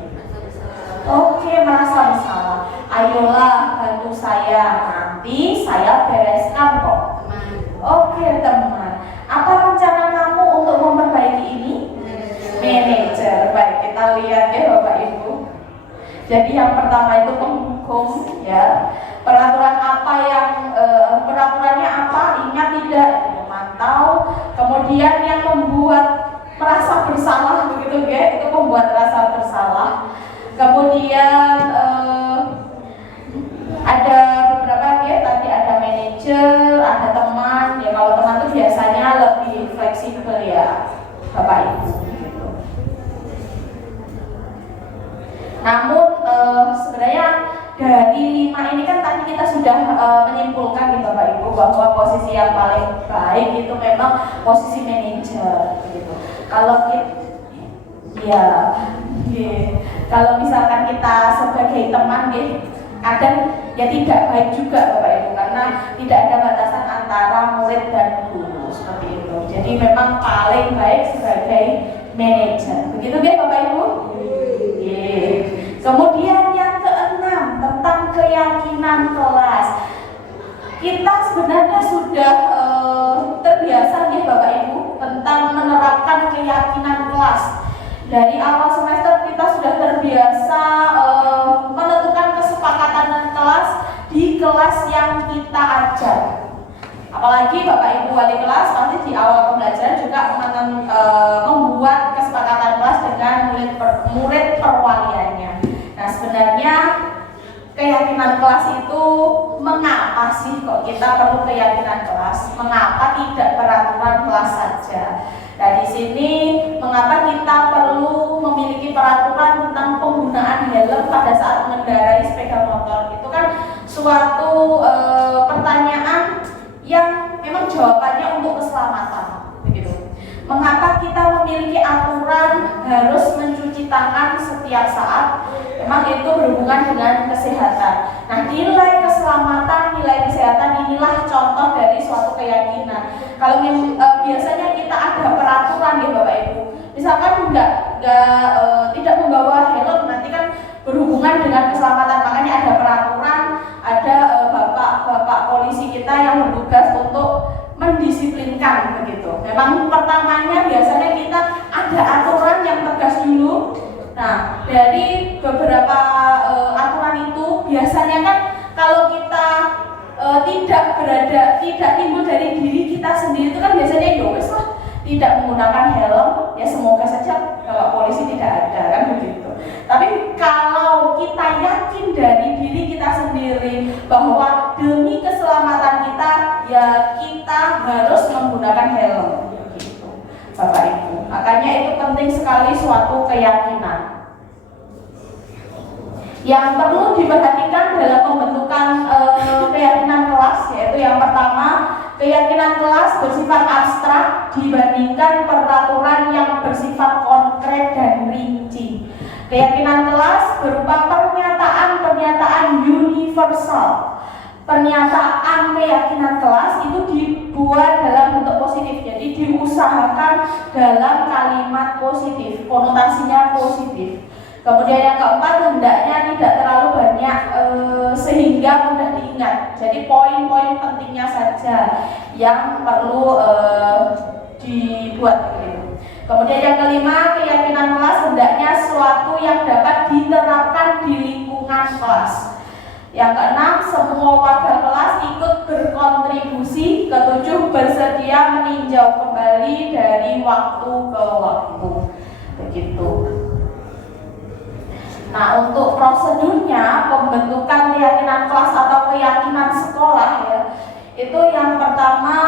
Oke, merasa bersalah. Ayolah bantu saya, nanti saya bereskan kok. Oke, teman. Apa rencana kamu untuk memperbaiki ini? Manajer. Baik, kita lihat ya Bapak Ibu. Jadi yang pertama itu penghukum ya. Peraturan apa yang peraturannya apa? Ingat tidak? Memantau. Kemudian yang membuat merasa bersalah begitu ya, itu membuat rasa bersalah. Kemudian ada beberapa ya, tadi ada manajer, manajer, ada teman. Ya kalau teman itu biasanya lebih fleksibel ya, Bapak Ibu. Gitu. Namun sebenarnya dari 5 ini kan tadi kita sudah menyimpulkan nih Bapak Ibu bahwa posisi yang paling baik itu memang posisi manajer. Gitu. Kalau kita kalau misalkan kita sebagai teman kadang ya tidak baik juga Bapak Ibu, karena tidak ada batasan antara murid dan guru seperti itu. Jadi memang paling baik sebagai manajer. Begitu ya Bapak Ibu? Kemudian yang keenam tentang keyakinan kelas. Kita sebenarnya sudah terbiasa nih Bapak Ibu tentang menerapkan keyakinan kelas. Dari awal semester kita sudah terbiasa menentukan kesepakatan kelas di kelas yang kita ajar. Apalagi Bapak Ibu wali kelas pasti di awal pembelajaran juga membuat kesepakatan kelas dengan murid perwaliannya. Nah sebenarnya keyakinan kelas itu mengapa sih kok kita perlu keyakinan kelas? Mengapa tidak peraturan kelas saja? Nah di sini mengapa kita perlu memiliki peraturan tentang penggunaan helm pada saat mengendarai sepeda motor? Itu kan suatu pertanyaan yang memang jawabannya untuk keselamatan, begitu. Mengapa kita memiliki aturan harus mencuci tangan setiap saat? Memang itu berhubungan dengan kesehatan. Nah, nilai keselamatan, nilai kesehatan inilah contoh dari suatu keyakinan. Kalau biasanya kita ada peraturan ya Bapak Ibu. Misalkan tidak membawa helm, nanti kan berhubungan dengan keselamatan. Makanya ada peraturan, ada bapak polisi kita yang bertugas untuk mendisiplinkan begitu. Memang pertamanya biasanya kita ada aturan yang tegas dulu. Nah, dari beberapa aturan itu biasanya kan kalau kita tidak timbul dari diri kita sendiri itu kan biasanya ya wes lah, tidak menggunakan helm, ya semoga saja kalau polisi tidak ada kan begitu. Tapi kalau kita yakin dari diri kita sendiri bahwa demi keselamatan kita ya kita harus menggunakan helm gitu, Bapak Ibu. Makanya itu penting sekali suatu keyakinan yang perlu diperhatikan dalam pembentukan keyakinan kelas, yaitu yang pertama, keyakinan kelas bersifat abstrak dibandingkan peraturan yang bersifat konkret dan rinci. Keyakinan kelas berupa pernyataan universal. Pernyataan keyakinan kelas itu dibuat dalam bentuk positif, jadi diusahakan dalam kalimat positif, konotasinya positif. Kemudian yang keempat, hendaknya tidak terlalu banyak sehingga mudah diingat. Jadi poin-poin pentingnya saja yang perlu dibuat gitu. Kemudian yang kelima, keyakinan kelas hendaknya sesuatu yang dapat diterapkan di lingkungan kelas. Yang keenam, semua warga kelas ikut berkontribusi. Ketujuh, bersedia meninjau kembali dari waktu ke waktu. Begitu. Nah, untuk prosedurnya pembentukan keyakinan kelas atau keyakinan sekolah ya, itu yang pertama,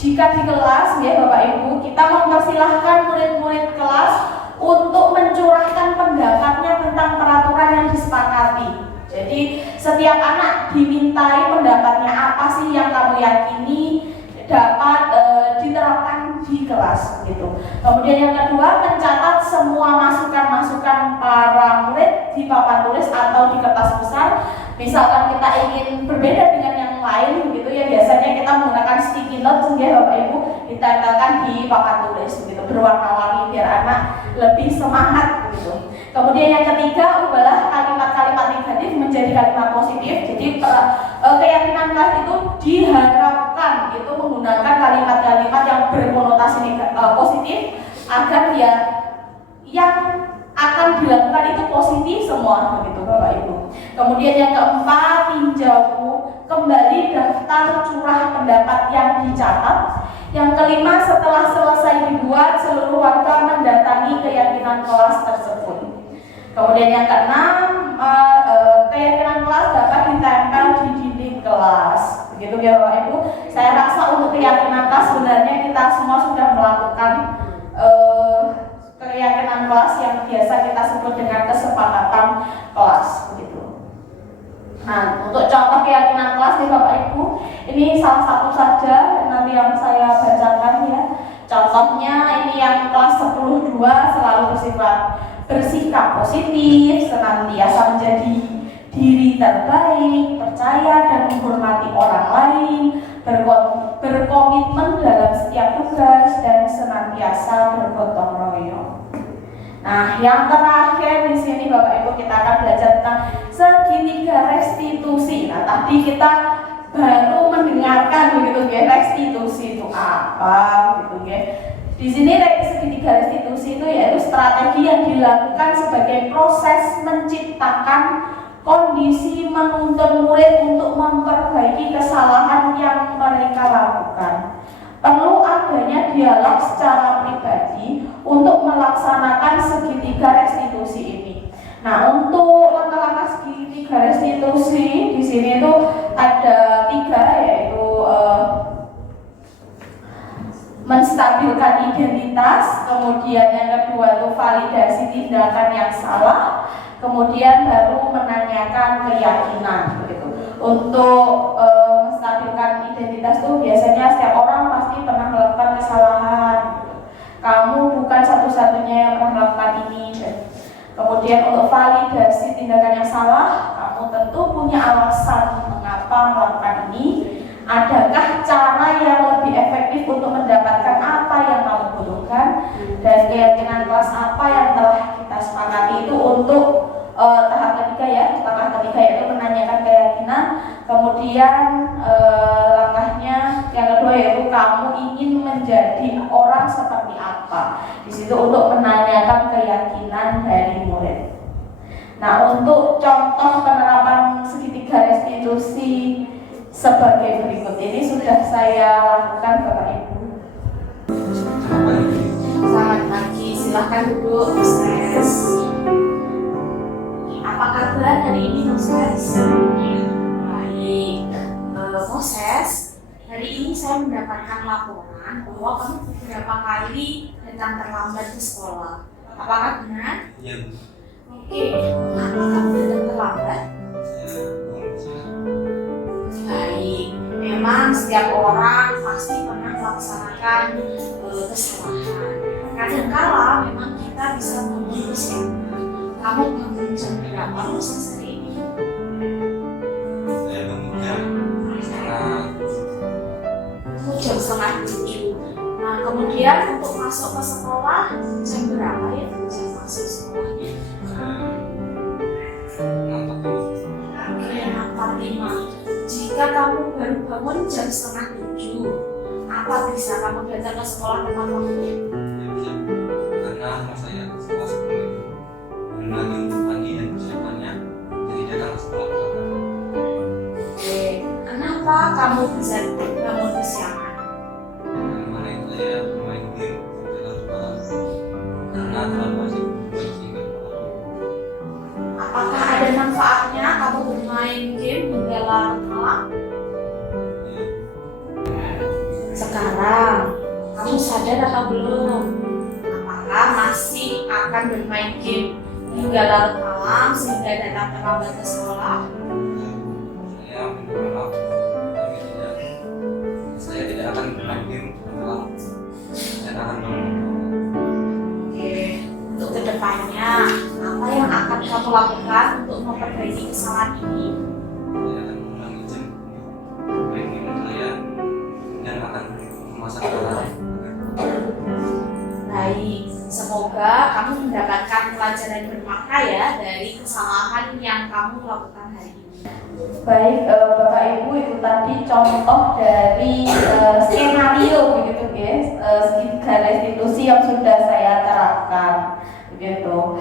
jika di kelas ya Bapak Ibu, kita mempersilahkan murid-murid kelas untuk mencurahkan pendapatnya tentang peraturan yang disepakati. Jadi setiap anak dimintai pendapatnya apa sih yang kamu yakini dapat diterapkan di kelas gitu. Kemudian yang kedua, mencatat semua masukan-masukan para murid di papan tulis atau di kertas besar. Misalkan kita ingin berbeda dengan yang lain begitu ya, biasanya kita menggunakan sticky note ya Bapak Ibu, ditempelkan di papan tulis begitu, berwarna-warni biar anak lebih semangat begitu. Kemudian yang ketiga, ubahlah kalimat-kalimat negatif menjadi kalimat positif. Jadi keyakinan kelas itu diharapkan itu menggunakan kalimat-kalimat yang berkonotasi positif agar ya yang akan dilakukan itu positif semua begitu Bapak Ibu. Kemudian yang keempat, tinjau kembali daftar curah pendapat yang dicatat. Yang kelima, setelah selesai dibuat, seluruh warga mendatangi keyakinan kelas tersebut. Kemudian yang keenam, keyakinan kelas dapat ditempel di dinding kelas. Begitu ya Bapak Ibu. Saya rasa untuk keyakinan kelas sebenarnya kita semua sudah melakukan keyakinan kelas yang biasa kita sebut dengan kesepakatan kelas begitu. Nah, untuk contoh keyakinan kelas nih Bapak Ibu, ini salah satu saja nanti yang saya bacakan ya. Contohnya ini yang kelas 10.2 selalu bersikap positif, senantiasa menjadi diri terbaik, percaya dan menghormati orang lain, berkomitmen dalam setiap tugas dan senantiasa bergotong royong. Nah, yang terakhir di sini Bapak Ibu kita akan belajar tentang segitiga restitusi. Nah, tadi kita baru mendengarkan begitu ya, restitusi itu apa gitu ya. Di sini segitiga restitusi itu yaitu strategi yang dilakukan sebagai proses menciptakan kondisi menuntun murid untuk memperbaiki kesalahan yang mereka lakukan. Perlu adanya dialog secara pribadi untuk melaksanakan segitiga restitusi ini. Nah, untuk langkah-langkah segitiga restitusi di sini itu ada 3, yaitu menstabilkan identitas, kemudian yang kedua itu validasi tindakan yang salah, kemudian baru menanyakan keyakinan begitu. Untuk menstabilkan identitas itu biasanya setiap orang pasti pernah melakukan kesalahan. Kamu bukan satu-satunya yang pernah melakukan ini. Kemudian untuk validasi tindakan yang salah, kamu tentu punya alasan mengapa melakukan ini. Adakah cara yang lebih efektif untuk mendapatkan apa yang kamu butuhkan, dan keyakinan kelas apa yang telah kita sepakati itu untuk tahap ketiga ya. Langkah ketiga yaitu menanyakan keyakinan. Kemudian langkahnya yang kedua yaitu kamu ingin menjadi orang seperti apa. Di situ untuk menanyakan keyakinan dari murid. Nah, untuk contoh penerapan segitiga restitusi sebagai berikut ini sudah saya lakukan Bapak Ibu. Selamat pagi, silahkan duduk Moses. Apa kabar hari ini Moses? Baik, Moses. Hari ini saya mendapatkan laporan bahwa kamu beberapa kali datang terlambat ke sekolah. Apakah benar? Iya. Oke, kenapa kamu datang terlambat? Baik, memang setiap orang pasti pernah melaksanakan kesalahan. Kadangkala memang kita bisa mengurus ya. Kamu bangun jam berapa Moses hari ini? Saya bangun jam jam 6:30. Nah, kemudian untuk masuk ke sekolah jam berapa ya? Jam masuk sekolahnya? 6:45. Jika kamu baru bangun jam 6:30, apa bisa kamu datang ke sekolah tepat waktu? Ya bisa, karena mas saya ke sekolah sebelum itu belum lagi untuk pagi dan persiapannya, jadi datang ke sekolah tepat. Oke, kenapa kamu bisa bangun kesiangan? Kemarin saya bermain game sampai larut malam karena terlalu asik bermain sehingga lupa waktu. Apakah ada manfaatnya kamu bermain game hingga larut malam? Ya, Sekarang, kamu sadar atau belum? Apakah masih akan bermain game hingga larut malam sehingga datang terlambat ke sekolah? saya minta maaf, tapi saya tidak akan bermain game malam dan akan bangun. Oke, untuk kedepannya, apa yang akan kamu lakukan untuk memperbaiki kesalahan ini? Saya akan mengulangi jam bermain game saya dan akan memasak alarm. Baik, semoga kamu mendapatkan pelajaran bermakna ya dari kesalahan yang kamu lakukan hari ini. Baik, Bapak Ibu, itu tadi contoh dari skenario begitu guys, segitiga restitusi yang sudah saya terapkan begitu.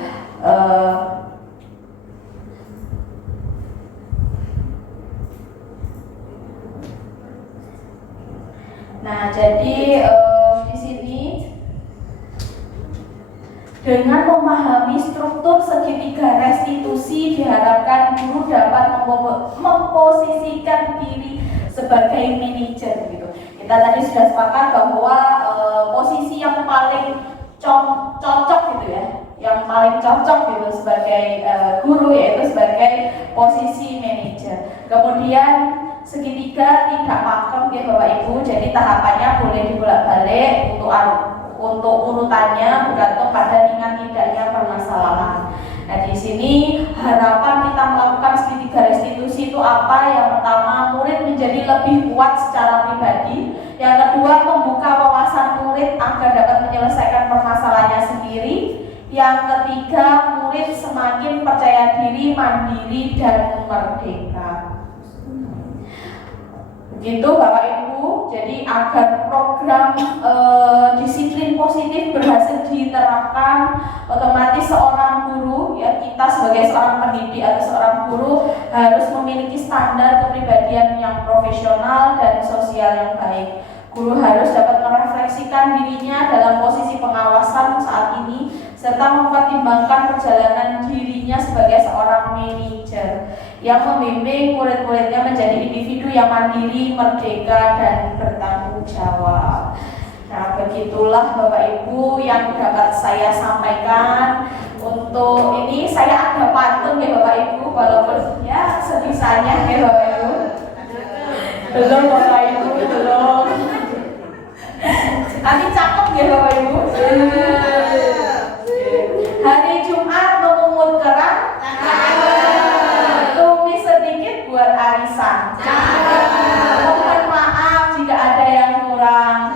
Nah, jadi di sini dengan memahami struktur segitiga restitusi diharapkan guru dapat memposisikan diri sebagai manajer gitu. Kita tadi sudah sepakat bahwa posisi yang paling cocok gitu ya, yang paling cocok gitu sebagai guru yaitu sebagai posisi manajer. Kemudian segitiga tidak pakem ya Bapak Ibu, jadi tahapannya boleh dibolak-balik untuk urutannya bergantung pada ringan tidaknya permasalahan. Nah di sini harapan kita melakukan segitiga restitusi itu apa? Yang pertama, murid menjadi lebih kuat secara pribadi. Yang kedua, membuka wawasan murid agar dapat menyelesaikan permasalahannya sendiri. Yang ketiga, murid semakin percaya diri, mandiri, dan merdeka. Begitu Bapak Ibu, jadi agar program disiplin positif berhasil diterapkan, otomatis seorang guru, ya kita sebagai seorang pendidik atau seorang guru harus memiliki standar kepribadian yang profesional dan sosial yang baik. Guru harus dapat merefleksikan dirinya dalam posisi pengawasan saat ini, serta mempertimbangkan perjalanan dirinya sebagai seorang manajer yang membimbing murid-muridnya menjadi individu yang mandiri, merdeka, dan bertanggung jawab. Nah, begitulah Bapak Ibu yang dapat saya sampaikan. Untuk ini saya ada pantun ya Bapak Ibu, walaupun ya sebisanya ya Bapak Ibu. Belum Bapak Ibu, belum. Nanti cakep ya Bapak Ibu. Hari Jumat memungut kerang, tumis sedikit buat arisan. Mohon maaf jika ada yang kurang.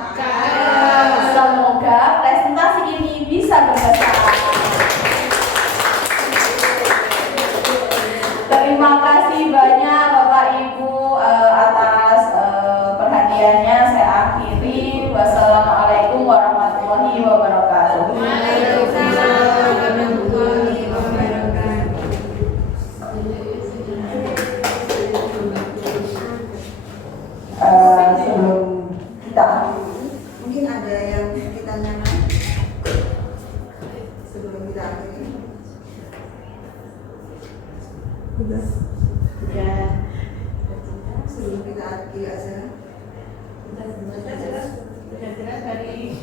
Semoga presentasi ini bisa berkesan. Terima kasih banyak Bapak Ibu atas perhatiannya. Saya akhiri. Wassalamualaikum warahmatullahi wabarakatuh. Sebelum kita akhiri, mungkin ada yang ditanyakan sebelum kita akhiri. Sudah. Sebelum kita akhiri acara. Sudah jelas dari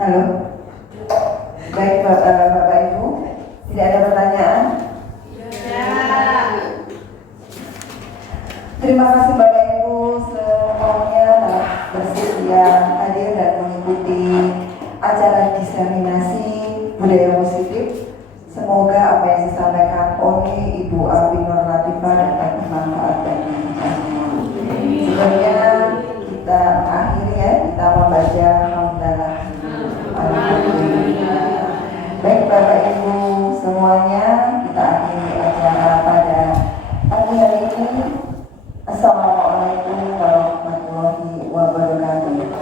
Halo. Baik Bapak Ibu, tidak ada pertanyaan? Terima kasih Bapak Ibu semuanya telah bersedia hadir dan mengikuti acara diseminasi budaya positif. Semoga apa yang disampaikan oleh Ibu Abi Nur Latifah dapat bermanfaat bagi kita semua. Sebelumnya kita akhiri ya, kita membaca hamdalah. Alhamdulillah. Baik Bapak Ibu semuanya, kita akhiri acara pada pagi hari ini. Assalamualaikum warahmatullahi wabarakatuh.